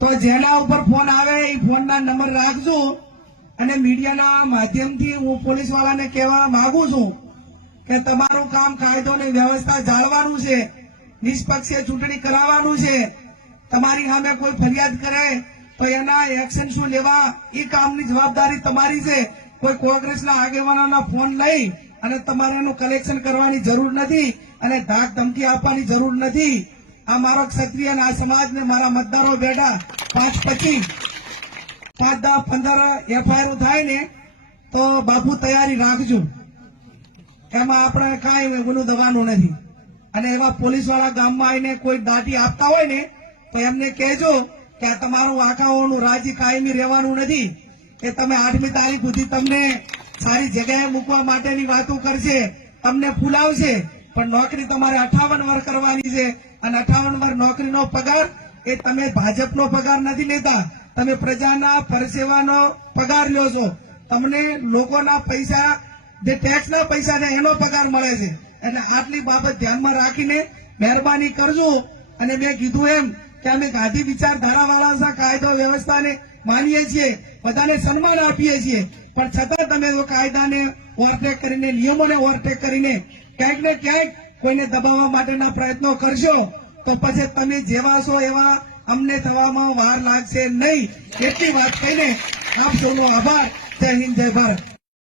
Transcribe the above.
તો જેના ઉપર ફોન આવે એ ફોનના નંબર રાખજો અને મીડિયાના માધ્યમથી હું પોલીસ વાળાને કહેવા માંગુ છું કે તમારું કામ કાયદો અને વ્યવસ્થા જાળવાનું છે નિષ્પક્ષે ચૂંટણી કરાવવાનું છે તમારી સામે કોઈ ફરિયાદ કરે તો એના એક્શન શું લેવા એ કામની જવાબદારી તમારી છે કોઈ કોંગ્રેસના આગેવાના ફોન લઈ અને તમારે એનું કલેક્શન કરવાની જરૂર નથી અને ધાક ધમકી આપવાની જરૂર નથી આ મારો ક્ષત્રિય આ સમાજને મારા મતદારો બેઠા પાંચ પછી પાંચ દસ પંદર એફઆઈઆર થાય ને તો બાપુ તૈયારી રાખજો એમાં આપણે કાંઈ ગુનું દવાનું નથી અને એવા પોલીસવાળા ગામમાં આવીને કોઈ દાટી આપતા હોય ને તો એમને કહેજો કે આ તમારું આખાઓનું રાજી કાયમી રહેવાનું નથી કે તમે આઠમી તારીખ સુધી તમને સારી જગ્યાએ મૂકવા માટેની વાતો કરશે તમને ફૂલાવશે પણ નોકરી તમારે અઠાવન વાર કરવાની છે અને અઠાવન વાર નોકરીનો પગાર એ તમે ભાજપનો પગાર નથી લેતા તમે પ્રજાના પરસેવાનો પગાર લ્યો છો તમને લોકોના પૈસા જે ટેક્સના પૈસા છે એનો પગાર મળે છે એટલે આટલી બાબત ધ્યાનમાં રાખીને મહેરબાની કરજો અને મેં કીધું એમ કે અમે ગાંધી વિચારધારાવાળા કાયદો વ્યવસ્થાને માનીએ છીએ બધાને સન્માન આપીએ છીએ પણ છતાં તમે કાયદાને ઓવરટેક કરીને નિયમોને ઓવરટેક કરીને ક્યાંક ને ક્યાંક કોઈને દબાવવા માટેના પ્રયત્નો કરશો તો પછી તમે જેવા છો એવા અમને થવામાં વાર લાગશે નહીં એટલી વાત કહીને આપ સૌનો આભાર જય હિન્દ જય ભારત